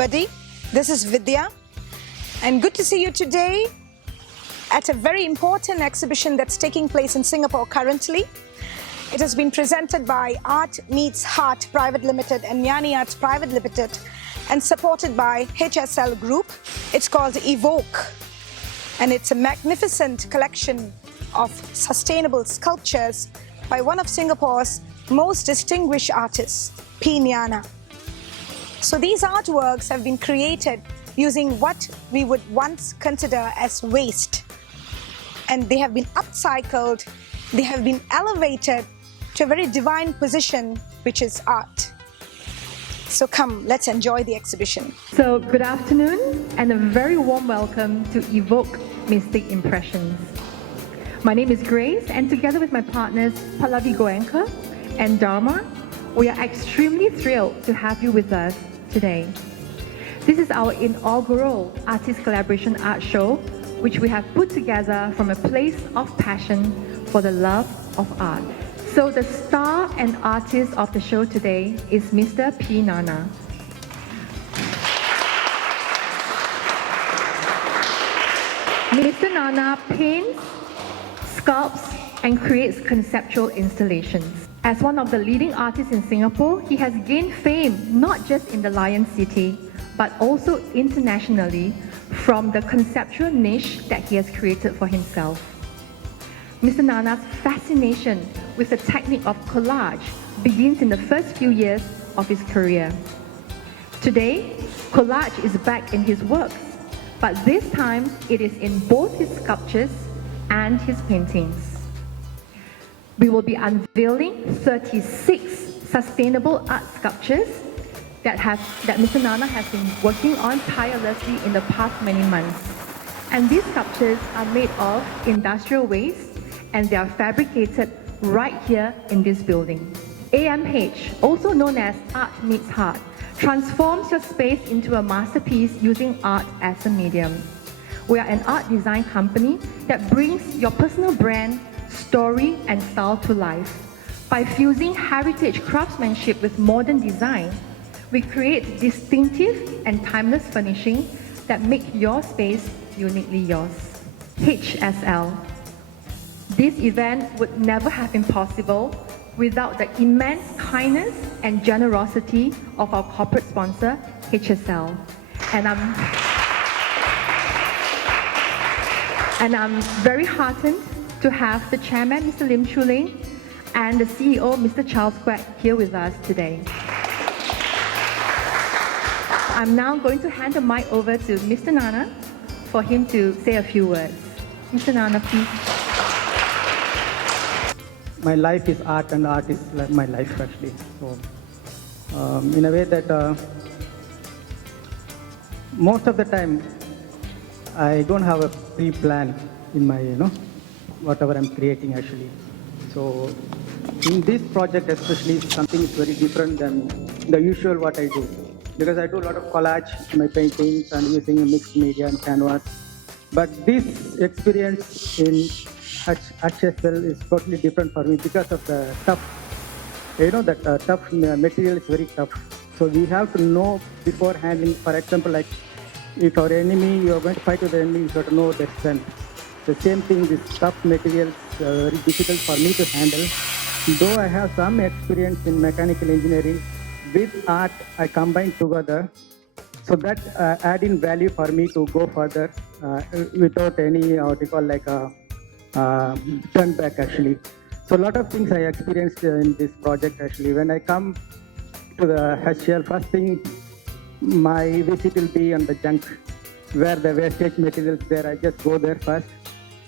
everybody. This is Vidya, and good to see you today at a very important exhibition that's taking place in Singapore currently. It has been presented by Art Meets Heart Private Limited and Gnani Arts Private Limited and supported by HSL Group. It's called Evoke, and it's a magnificent collection of sustainable sculptures by one of Singapore's most distinguished artists, Gnana. So these artworks have been created using what we would once consider as waste, and they have been upcycled, they have been elevated to a very divine position, which is art. So come, let's enjoy the exhibition. So good afternoon and a very warm welcome to Evoke Mystic Impressions. My name is Grace, and together with my partners Pallavi Goenka and Dharma, we are extremely thrilled to have you with us today. This is our inaugural Artist Collaboration Art Show, which we have put together from a place of passion for the love of art. So the star and artist of the show today is Mr. Gnana. Mr. Gnana paints, sculpts, and creates conceptual installations. As one of the leading artists in Singapore, he has gained fame not just in the Lion City, but also internationally from the conceptual niche that he has created for himself. Mr. Gnana's fascination with the technique of collage begins in the first few years of his career. Today, collage is back in his works, but this time it is in both his sculptures and his paintings. We will be unveiling 36 sustainable art sculptures that Mr. Gnana has been working on tirelessly in the past many months. And these sculptures are made of industrial waste, and they are fabricated right here in this building. AMH, also known as Art Meets Heart, transforms your space into a masterpiece using art as a medium. We are an art design company that brings your personal brand, story, and style to life. By fusing heritage craftsmanship with modern design, we create distinctive and timeless furnishing that make your space uniquely yours. HSL. This event would never have been possible without the immense kindness and generosity of our corporate sponsor, HSL. And I'm very heartened to have the chairman, Mr. Lim Chu Ling, and the CEO, Mr. Charles Quek, here with us today. I'm now going to hand the mic over to Mr. Gnana for him to say a few words. Mr. Gnana, please. My life is art, and art is my life actually. So, in a way that most of the time, I don't have a pre-plan in my, whatever I'm creating actually. So, in this project especially, something is very different than the usual what I do. Because I do a lot of collage in my paintings and using a mixed media and canvas. But this experience in HSL is totally different for me because of the tough, that tough material is very tough. So we have to know before handling, for example, like if our enemy, you are going to fight with the enemy, you have to know their strength. The same thing, this tough material is very difficult for me to handle. Though I have some experience in mechanical engineering, with art I combine together, so that add in value for me to go further without any what you call like a turn back actually. So a lot of things I experienced in this project actually. When I come to the HSL, first thing my visit will be on the junk, where the wastage materials there. I just go there first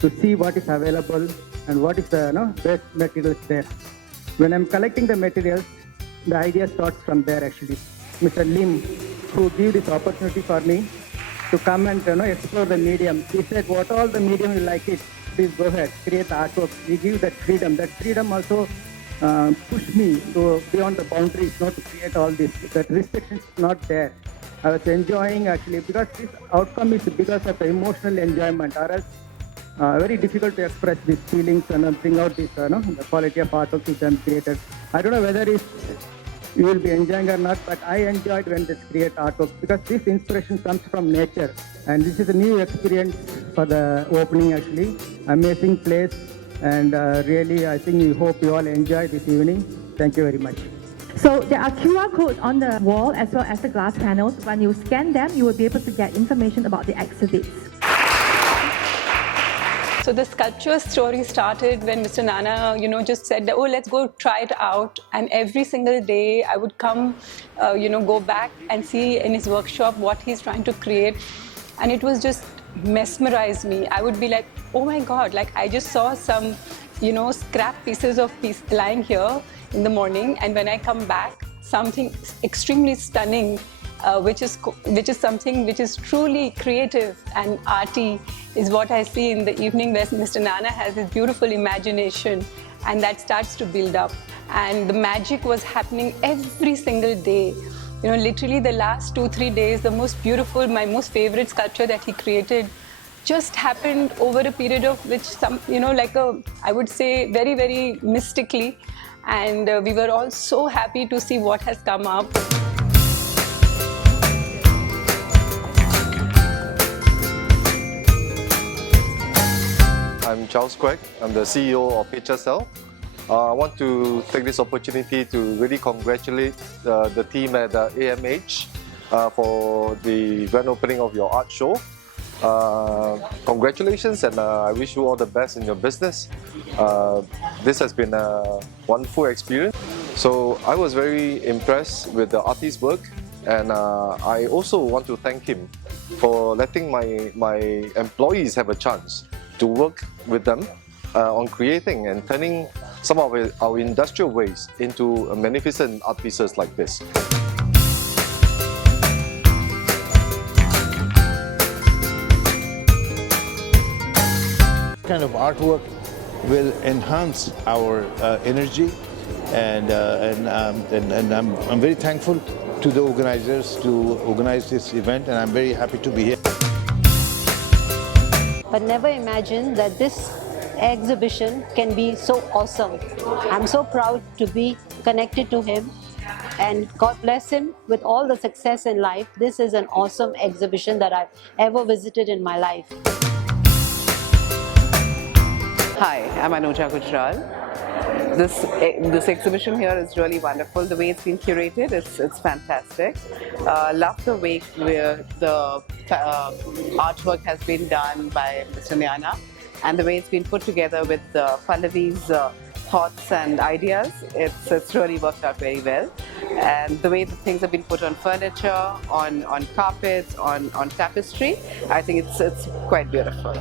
to see what is available and what is the waste materials there. When I'm collecting the materials, the idea starts from there actually. Mr. Lim, who gave this opportunity for me to come and explore the medium. He said, what all the medium you like it, please go ahead, create the artwork. We give that freedom. That freedom also pushed me to beyond the boundaries, not to create all this. That restriction is not there. I was enjoying actually, because this outcome is because of the emotional enjoyment, or else very difficult to express these feelings and bring out this, the quality of artwork which I'm created. I don't know whether it's you will be enjoying or not, but I enjoyed when they create artwork because this inspiration comes from nature. And this is a new experience for the opening actually. Amazing place. And really, I think we hope you all enjoy this evening. Thank you very much. So there are QR codes on the wall as well as the glass panels. When you scan them, you will be able to get information about the exhibits. So the sculpture story started when Mr. Gnana, just said, oh, let's go try it out. And every single day I would come, go back and see in his workshop what he's trying to create. And it was just mesmerized me. I would be like, oh my God, like I just saw some, scrap pieces of lying here in the morning. And when I come back, something extremely stunning, which is something which is truly creative and arty, is what I see in the evening where Mr. Gnana has his beautiful imagination, and that starts to build up. And the magic was happening every single day. Literally the last 2-3 days, the most beautiful, my most favorite sculpture that he created just happened over a period of which I would say very, very mystically. And we were all so happy to see what has come up. I'm Charles Quek. I'm the CEO of HSL. I want to take this opportunity to really congratulate the team at AMH for the grand opening of your art show. Congratulations, and I wish you all the best in your business. This has been a wonderful experience. So I was very impressed with the artist's work, and I also want to thank him for letting my employees have a chance to work with them on creating and turning some of our industrial waste into magnificent art pieces like this. Kind of artwork will enhance our energy, and I'm very thankful to the organizers to organize this event, and I'm very happy to be here. But never imagined that this exhibition can be so awesome. I'm so proud to be connected to him, and God bless him with all the success in life. This is an awesome exhibition that I've ever visited in my life. Hi, I'm Anuja Gujral. This exhibition here is really wonderful. The way it's been curated, it's fantastic. Love the way where the artwork has been done by Mr. Gnana, and the way it's been put together with Pallavi's thoughts and ideas. It's really worked out very well. And the way the things have been put on furniture, on carpets, on tapestry, I think it's quite beautiful.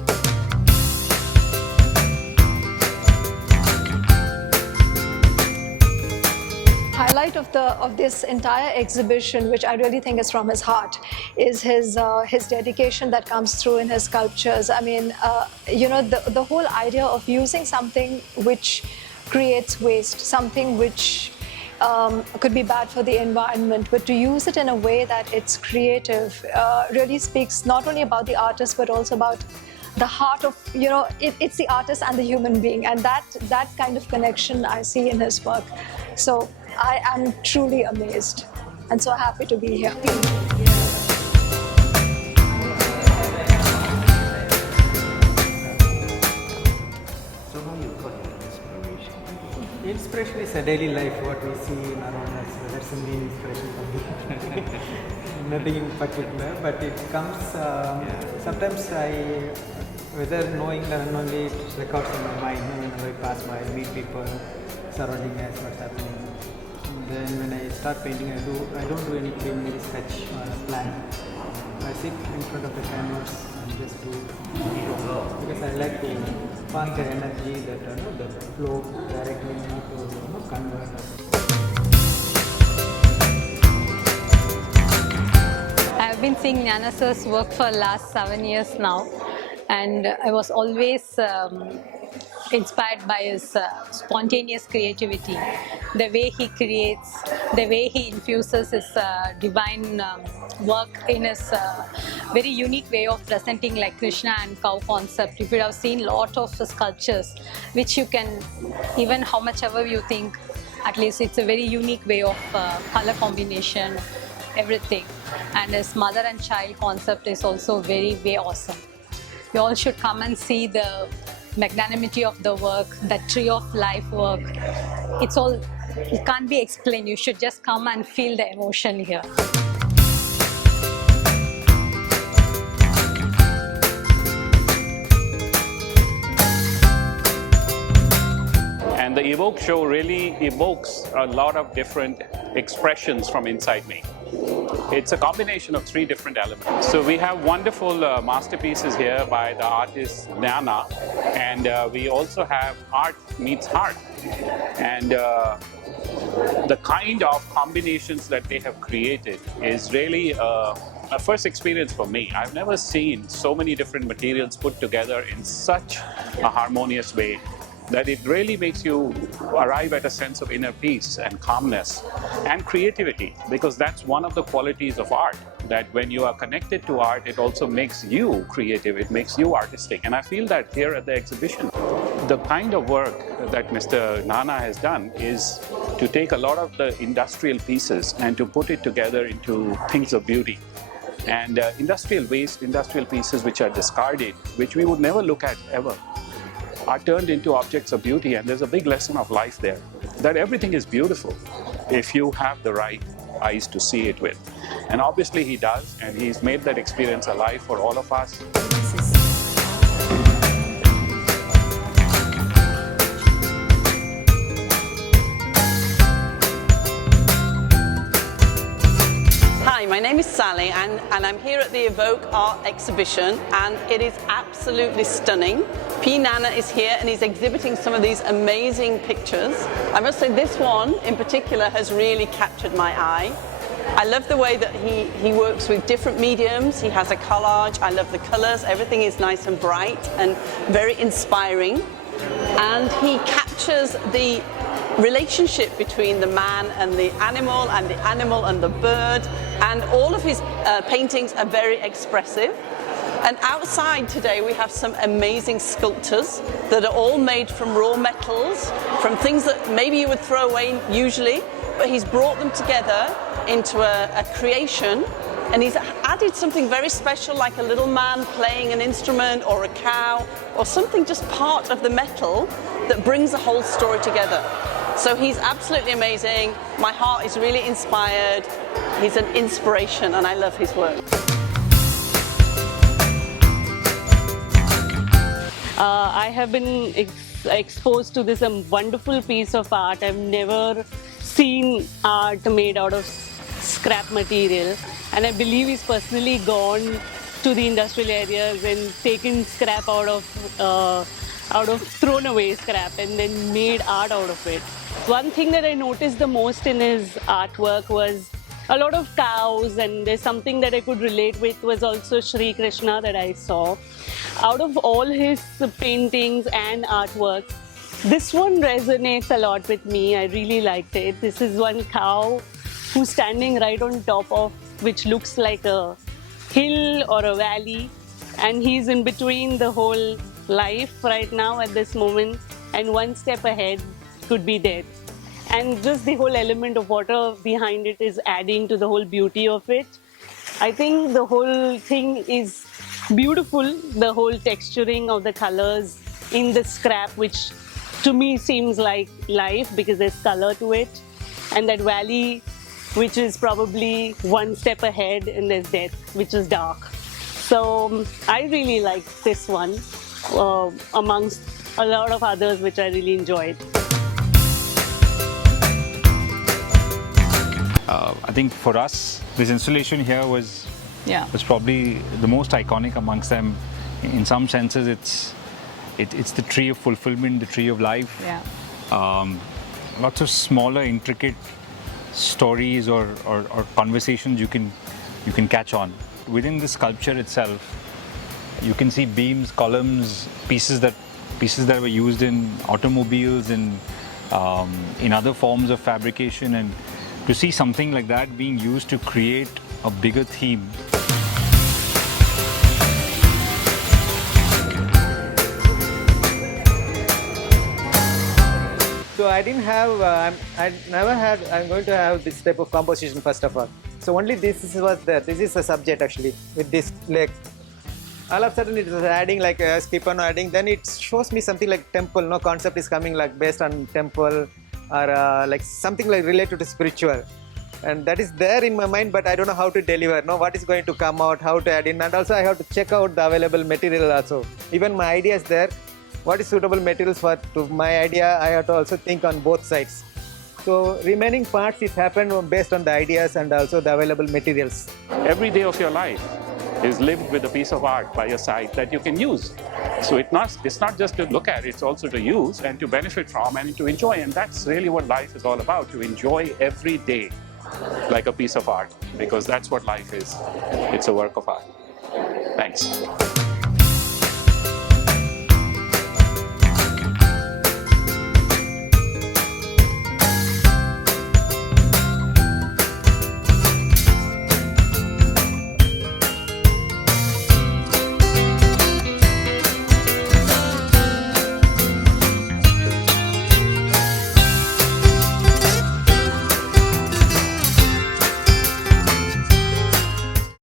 Highlight of this entire exhibition, which I really think is from his heart, is his dedication that comes through in his sculptures. I mean, the whole idea of using something which creates waste, something which could be bad for the environment, but to use it in a way that it's creative really speaks not only about the artist but also about the heart of, it's the artist and the human being, and that kind of connection I see in his work. So I am truly amazed and so happy to be here. So how you got your inspiration? Inspiration is a daily life, what we see around us. That's the main inspiration for me. Nothing in particular, but it comes, sometimes whether knowing or unknowingly, it records in my mind. Whenever I pass by, I meet people surrounding us, what's happening. And then when I start painting, I don't do any preliminary sketch or plan. I sit in front of the canvas and just do because I like to pass the energy that the flow directly to convert. I've been seeing Gnana sir's work for the last 7 years now, and I was always inspired by his spontaneous creativity, the way he creates, the way he infuses his divine work in his very unique way of presenting, like Krishna and cow concept. If you have seen a lot of sculptures, which you can, even how much ever you think, At least it's a very unique way of color combination, everything. And his mother and child concept is also very awesome. You all should come and see the magnanimity of the work, the tree of life work. It's all, it can't be explained. You should just come and feel the emotion here. And the Evoke show really evokes a lot of different expressions from inside me. It's a combination of 3 different elements. So we have wonderful masterpieces here by the artist Gnana, and we also have art meets heart. And the kind of combinations that they have created is really a first experience for me. I've never seen so many different materials put together in such a harmonious way that it really makes you arrive at a sense of inner peace and calmness and creativity, because that's one of the qualities of art, that when you are connected to art, it also makes you creative, it makes you artistic. And I feel that here at the exhibition. The kind of work that Mr. Gnana has done is to take a lot of the industrial pieces and to put it together into things of beauty. And industrial waste, industrial pieces which are discarded, which we would never look at ever, are turned into objects of beauty. And there's a big lesson of life there, that everything is beautiful if you have the right eyes to see it with. And obviously he does, and he's made that experience alive for all of us. Hi, my name is Sally and I'm here at the Evoke Art Exhibition, and it is absolutely stunning. P. Gnana is here and he's exhibiting some of these amazing pictures. I must say this one in particular has really captured my eye. I love the way that he works with different mediums. He has a collage. I love the colors. Everything is nice and bright and very inspiring. And he captures the relationship between the man and the animal and the bird, and all of his paintings are very expressive. And outside today we have some amazing sculptures that are all made from raw metals, from things that maybe you would throw away usually, but he's brought them together into a creation, and he's added something very special, like a little man playing an instrument or a cow or something, just part of the metal that brings the whole story together. So he's absolutely amazing. My heart is really inspired. He's an inspiration and I love his work. I have been exposed to this wonderful piece of art. I've never seen art made out of scrap material, and I believe he's personally gone to the industrial areas and taken scrap out of thrown away scrap and then made art out of it. One thing that I noticed the most in his artwork was a lot of cows, and there's something that I could relate with was also Shri Krishna that I saw. Out of all his paintings and artworks, this one resonates a lot with me. I really liked it. This is one cow who's standing right on top of which looks like a hill or a valley, and he's in between the whole life right now at this moment, and one step ahead could be dead. And just the whole element of water behind it is adding to the whole beauty of it. I think the whole thing is beautiful, the whole texturing of the colors in the scrap, which to me seems like life because there's color to it, and that valley which is probably one step ahead, and there's death which is dark. So I really like this one amongst a lot of others which I really enjoyed. I think for us, this installation here was probably the most iconic amongst them. In some senses, it's the tree of fulfillment, the tree of life. Lots of smaller, intricate stories or conversations you can catch on. Within the sculpture itself, you can see beams, columns, pieces that were used in automobiles and in other forms of fabrication, and to see something like that being used to create a bigger theme. So I didn't have, I never had, I'm going to have this type of composition first of all. So only this was there. This is a subject actually with this leg. All of a sudden it was adding, like as keep on adding, then it shows me something like temple. No concept is coming like based on temple or like something like related to spiritual. And that is there in my mind, but I don't know how to deliver. No, what is going to come out, how to add in, and also I have to check out the available material also. Even my idea is there. What is suitable materials for to my idea? I have to also think on both sides. So remaining parts is happened based on the ideas and also the available materials. Every day of your life is lived with a piece of art by your side that you can use. So it's not just to look at, it's also to use and to benefit from and to enjoy. And that's really what life is all about, to enjoy every day like a piece of art, because that's what life is. It's a work of art. Thanks.